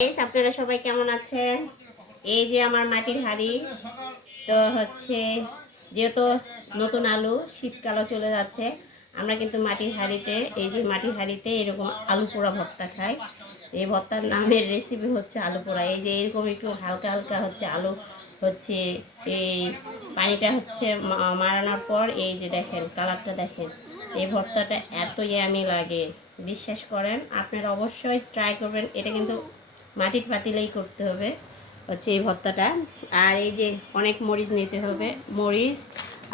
আপনারা সবাই কেমন আছেন? এই যে আমার মাটির হাঁড়ি। তো যেহেতু নতুন আলু শীতকালও চলে যাচ্ছে, আমরা কিন্তু মাটির হাঁড়িতে মাটির হাঁড়িতে এরকম আলু পোড়া ভর্তা খাই। এই ভর্তার নামের রেসিপি হচ্ছে আলু পোড়া। এই যে এরকম একটু হালকা হালকা আলু হচ্ছে এই পানিটা মারানোর পর এই যে দেখেন কালারটা দেখেন। এই ভর্তাটা এত ইয়ামি লাগে, বিশ্বাস করেন। আপনারা অবশ্যই ট্রাই করবেন। এটা কিন্তু মাটির পাতিলেই করতে হবে এই ভর্তাটা। আর এই যে অনেক মরিচ নিতে হবে, মরিচ।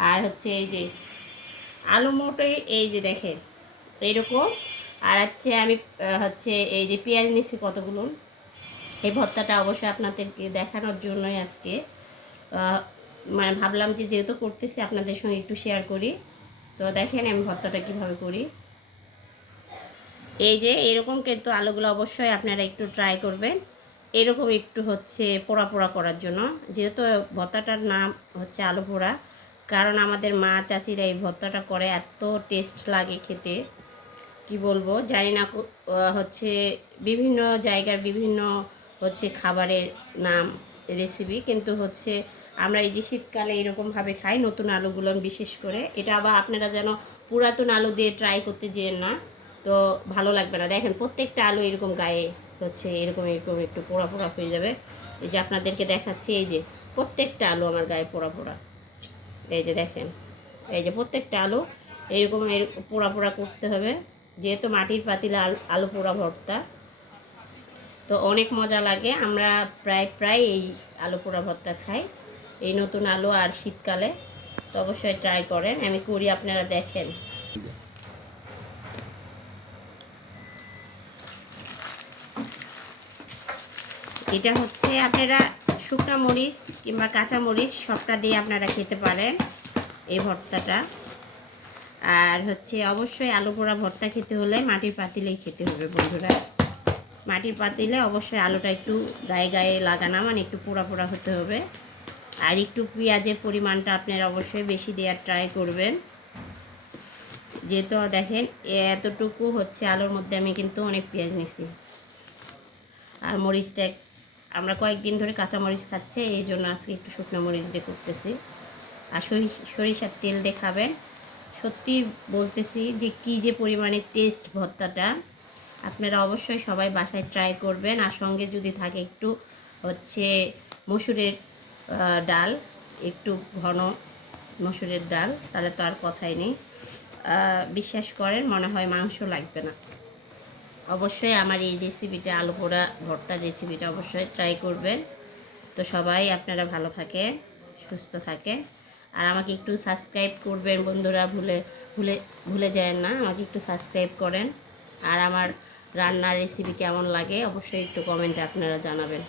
আর এই যে আলু মোটে এই যে দেখেন এইরকম। আর আমি এই যে পেঁয়াজ নিচ্ছি কতগুলো। এই ভর্তাটা অবশ্যই আপনাদেরকে দেখানোর জন্যই আজকে মানে ভাবলাম যে যেহেতু করতেছি আপনাদের সঙ্গে একটু শেয়ার করি। তো দেখেন আমি ভর্তাটা কীভাবে করি। এই যে এরকম কিন্তু আলুগুলো অবশ্যই আপনারা একটু ট্রাই করবেন, এরকম একটু পোড়া পোড়া করার জন্য। যেহেতু ভর্তাটার নাম আলু পোড়া, কারণ আমাদের মা চাচিরা এই ভর্তাটা করে, এত টেস্ট লাগে খেতে কি বলবো। জানি না বিভিন্ন জায়গার বিভিন্ন খাবারের নাম রেসিপি, কিন্তু আমরা এই যে শীতকালে এরকমভাবে খাই নতুন আলুগুলো বিশেষ করে। এটা আবার আপনারা যেন পুরাতন আলু দিয়ে ট্রাই করতে যেন না, তো ভালো লাগবে না। দেখেন প্রত্যেকটা আলু এরকম গায়ে এরকম এরকম একটু পোড়া পোড়া হয়ে যাবে। এই যে আপনাদেরকে দেখাচ্ছি, এই যে প্রত্যেকটা আলু আমার গায়ে পোড়া পোড়া। এই যে দেখেন, এই যে প্রত্যেকটা আলু এরকম পোড়া পোড়া করতে হবে। যেহেতু মাটির পাতিলে আলু পোড়া ভর্তা, তো অনেক মজা লাগে। আমরা প্রায় এই আলু পোড়া ভর্তা খাই, এই নতুন আলু আর শীতকালে। তো অবশ্যই ট্রাই করেন, আমি করি, আপনারা দেখেন। এটা আপনারা শুকনো মরিচ কিংবা কাঁচা মরিচ সবটা দিয়ে আপনারা খেতে পারেন এই ভর্তাটা। আর অবশ্যই আলু পোড়া ভর্তা খেতে হলে মাটির পাতিলেই খেতে হবে বন্ধুরা। মাটির পাতিলে অবশ্যই আলুটা একটু গায়ে গায়ে লাগানো, মানে একটু পোড়া পোড়া হতে হবে। আর একটু পেঁয়াজের পরিমাণটা আপনারা অবশ্যই বেশি দেওয়ার ট্রাই করবেন। যেহেতু দেখেন এতটুকু আলুর মধ্যে আমি কিন্তু অনেক পেঁয়াজ নিছি। আর মরিচটা আমরা কয়েকদিন ধরে কাঁচা মরিচ খাচ্ছে, এই জন্য আজকে একটু শুকনো মরিচ দিয়ে করতেছি। আর সরিষার তেল দিয়ে খাবেন। সত্যি বলতেছি যে কী যে পরিমাণে টেস্ট ভর্তাটা, আপনারা অবশ্যই সবাই বাসায় ট্রাই করবেন। আর সঙ্গে যদি থাকে একটু মসুরের ডাল, একটু ঘন মসুরের ডাল, তাহলে তো আর কথাই নেই। বিশ্বাস করেন মনে হয় মাংস লাগবে না। অবশ্যই আমার এই রেসিপিটা আলু পোড়া ভর্তার রেসিপিটা অবশ্যই ট্রাই করবেন। তো সবাই আপনারা ভালো থাকেন, সুস্থ থাকেন। আর আমাকে একটু সাবস্ক্রাইব করবেন বন্ধুরা, ভুলে যায় না, আমাকে একটু সাবস্ক্রাইব করেন। আর আমার রান্নার রেসিপি কেমন লাগে অবশ্যই একটু কমেন্টে আপনারা জানাবেন।